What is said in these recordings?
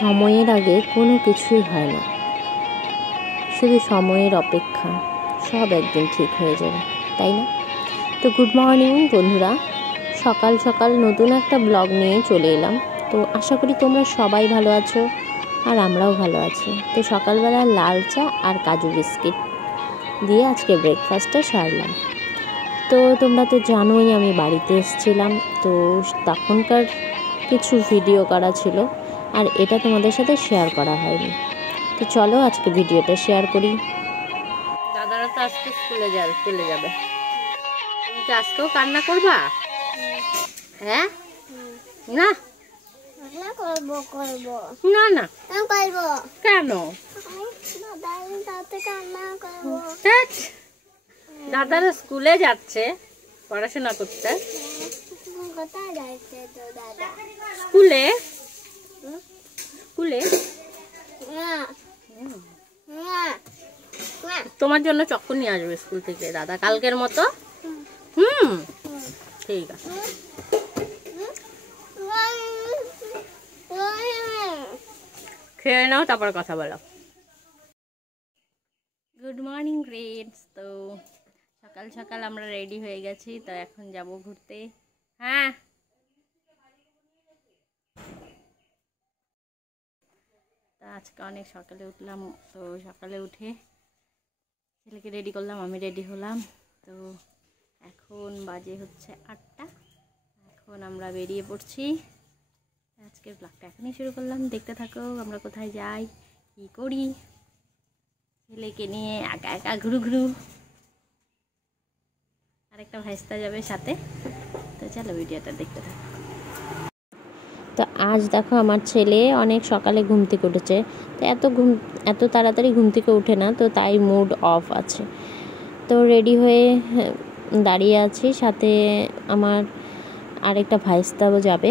সময়ের আগে কোনো কিছুই হয় না, শুধু সময়ের অপেক্ষা। সব একদিন ঠিক হয়ে যাবে, তাই না? তো গুড মর্নিং বন্ধুরা, সকাল সকাল নতুন একটা ব্লগ নিয়ে চলে এলাম। তো আশা করি তোমরা সবাই ভালো আছো আর আমরাও ভালো আছি। তো সকালবেলা লাল চা আর কাজু বিস্কিট দিয়ে আজকে ব্রেকফাস্টটা সারলাম। তো তোমরা তো জানোই আমি বাড়িতে এসেছিলাম, তো তখনকার কিছু ভিডিও করা ছিল আর এটা তোমাদের সাথে শেয়ার করা হয়নি। তো চলো আজকে ভিডিওটা শেয়ার করি। দাদারা তো আজকে চলে যাবে। তুমি কি আজকেও কান্না করবা? হ্যাঁ না না না কেন? দাদারা স্কুলে যাচ্ছে পড়াশোনা করতে। স্কুলে স্কুলে তোমার জন্য চক্কর নিয়ে আসবে স্কুল থেকে দাদা কালকের মতো। ঠিক আছে, খেয়ে নাও তারপর কথা বলো। Good morning friends. তো সকাল সকাল আমরা রেডি হয়ে গেছি, তো এখন যাব ঘুরতে। হ্যাঁ তা আজকে অনেক সকালে উঠলাম, তো সকালে উঠে ছেলেকে রেডি করলাম, আমি রেডি হলাম। তো এখন বাজে হচ্ছে 8টা। এখন আমরা বেরিয়ে পড়ছি। আজকের ব্লগটা এখনই শুরু করলাম, দেখতে থাকো আমরা কোথায় যাই কী করি। ছেলেকে নিয়ে একা একা ঘুরু আরেকটা ভাইস্তা যাবে সাথে। তো চলো ভিডিওটা দেখতে থাকো। তো আজ দেখো আমার ছেলে অনেক সকালে ঘুম থেকে উঠেছে। তো এত তাড়াতাড়ি ঘুম থেকে উঠে না, তো তাই মুড অফ আছে। তো রেডি হয়ে দাঁড়িয়ে আছি, সাথে আমার আরেকটা ভাইস্তাও যাবে।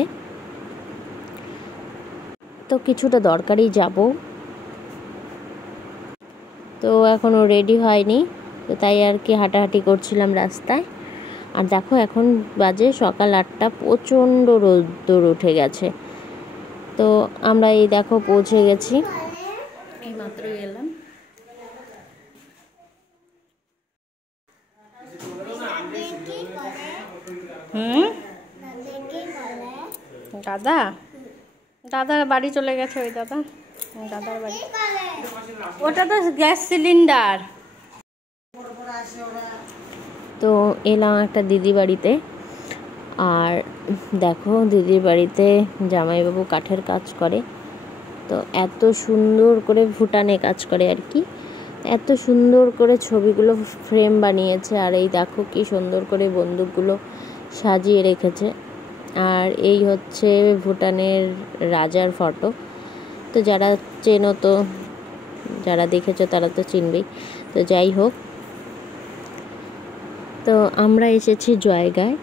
তো কিছুটা দরকারই যাব, তো এখনও রেডি হয়নি, তো তাই আর কি হাঁটাহাঁটি করছিলাম রাস্তায়। আর দেখো এখন বাজে সকাল 8টা, প্রচণ্ড রোদ্দুর উঠে গেছে। তো আমরা এই দেখো পৌঁছে গেছি, এই মাত্রই এলাম। দাদার বাড়ি চলে গেছে, ওই দাদার বাড়ি। ওটা তো গ্যাস সিলিন্ডার। তো এলাম একটা দিদি বাড়িতে, আর দেখো দিদির বাড়িতে জামাইবাবু কাঠের কাজ করে। তো এত সুন্দর করে ভুটানে কাজ করে আর কি, এত সুন্দর করে ছবিগুলো ফ্রেম বানিয়েছে। আর এই দেখো কি সুন্দর করে বন্দুকগুলো সাজিয়ে রেখেছে। আর এই হচ্ছে ভুটানের রাজার ফটো। তো যারা চেনো, তো যারা দেখেছো তারা তো চিনবেই। তো যাই হোক, তো আমরা এসেছি জয়গায়।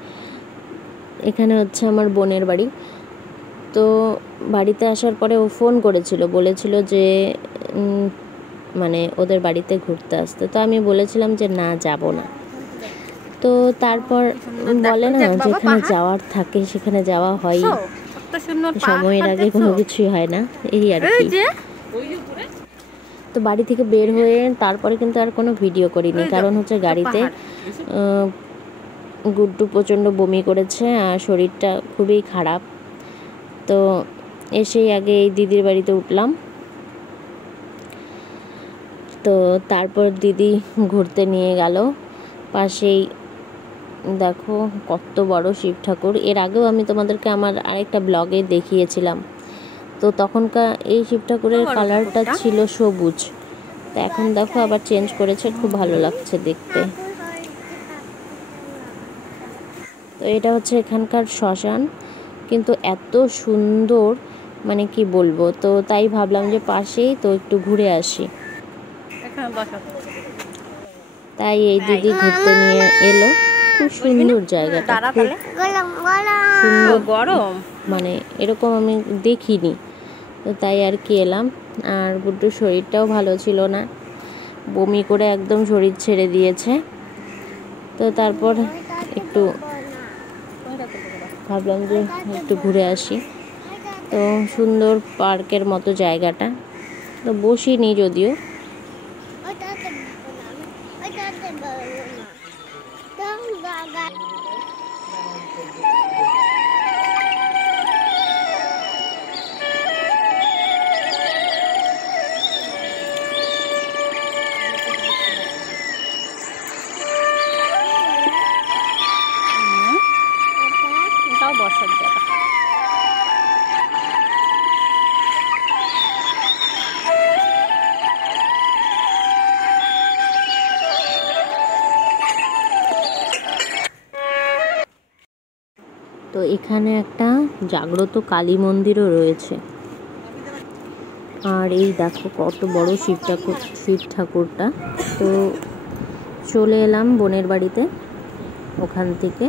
এখানে হচ্ছে আমার বোনের বাড়ি। তো বাড়িতে আসার পরে ও ফোন করেছিল, বলেছিল যে মানে ওদের বাড়িতে ঘুরতে আসতে। তো আমি বলেছিলাম যে না, যাব না। তো তারপর বলে না, যেখানে যাওয়ার থাকে সেখানে যাওয়া হয়, সময়ের আগে কোনো কিছুই হয় না, এই আর কি। তো বাড়ি থেকে বের হয়ে তারপরে কিন্তু আর কোনো ভিডিও করিনি, কারণ হচ্ছে গাড়িতে গুড্ডু প্রচণ্ড বমি করেছে আর শরীরটা খুবই খারাপ। তো এসেই আগে এই দিদির বাড়িতে উঠলাম। তো তারপর দিদি ঘুরতে নিয়ে গেল। পাশেই দেখো কত বড় শিব ঠাকুর। এর আগেও আমি তোমাদেরকে আমার আরেকটা ব্লগে দেখিয়েছিলাম। তো তখনকার এই শিব ঠাকুরের কালারটা ছিল সবুজ, তো এখন দেখো আবার চেঞ্জ করেছে, খুব ভালো লাগছে দেখতে। তো এটা হচ্ছে এখানকার শ্মশান, কিন্তু এত সুন্দর মানে কি বলবো। তো তাই ভাবলাম যে পাশেই তো একটু ঘুরে আসি, তাই এই দিদি ঘুরতে নিয়ে এলো। খুব সুন্দর জায়গাটা, খুব সুন্দর, গরম মানে এরকম আমি দেখিনি। তো তাই আর কি এলাম। আর গুড্ডুর শরীরটাও ভালো ছিল না, বমি করে একদম শরীর ছেড়ে দিয়েছে। তো তারপর একটু ভাবলাম যে একটু ঘুরে আসি। তো সুন্দর পার্কের মতো জায়গাটা, তো বসিনি যদিও। এটাও বসার জায়গা। তো এখানে একটা জাগ্রত কালী মন্দিরও রয়েছে। আর এই দেখো কত বড় শিব ঠাকুরটা। তো চলে এলাম বোনের বাড়িতে ওখান থেকে।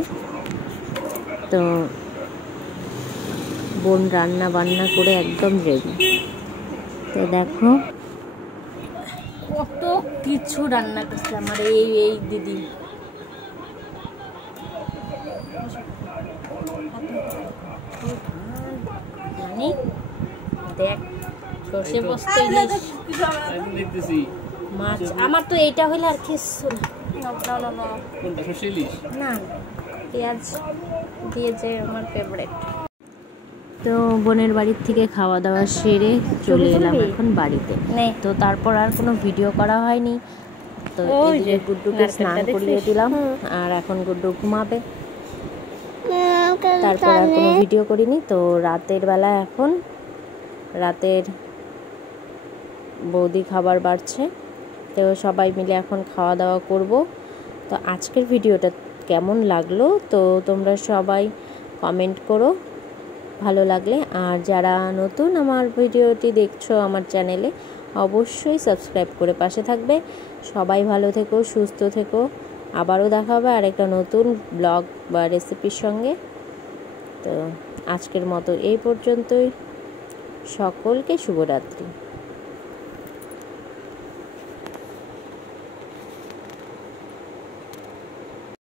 তো বোন রান্না বান্না করে একদম রেডি। তো দেখো কত কিছু রান্না করছে আমার এই দিদি। মানে দেখ সর্ষে পোস্ত ইলিশ মাছ। আমার তো এইটা হইলে আর কিছু না, পেঁয়াজ দিয়ে যে আমার ফেভারিট। তো বোনের বাড়ির থেকে খাওয়া দাওয়া সেরে চলে এলাম এখন বাড়িতে। তো তারপর আর কোনো ভিডিও করা হয়নি। তো এদিকে গুড্ডুকে স্নান করিয়ে দিলাম, আর এখন গুড্ডু ঘুমাবে। তারপর আর কোনো ভিডিও করিনি। তো রাতের বেলা এখন রাতের বৌদি খাবার বাড়ছে, তো সবাই মিলে এখন খাওয়া দাওয়া করব। তো আজকের ভিডিওটা কেমন লাগলো তো তোমরা সবাই কমেন্ট করো ভালো লাগলে। আর যারা নতুন আমার ভিডিওটি দেখছো আমার চ্যানেলে, অবশ্যই সাবস্ক্রাইব করে পাশে থাকবে। সবাই ভালো থেকো, সুস্থ থেকো। আবারও দেখা হবে আরেকটা নতুন ব্লগ বা রেসিপির সঙ্গে। তো আজকের মতো এই পর্যন্তই। সকলকে শুভরাত্রি।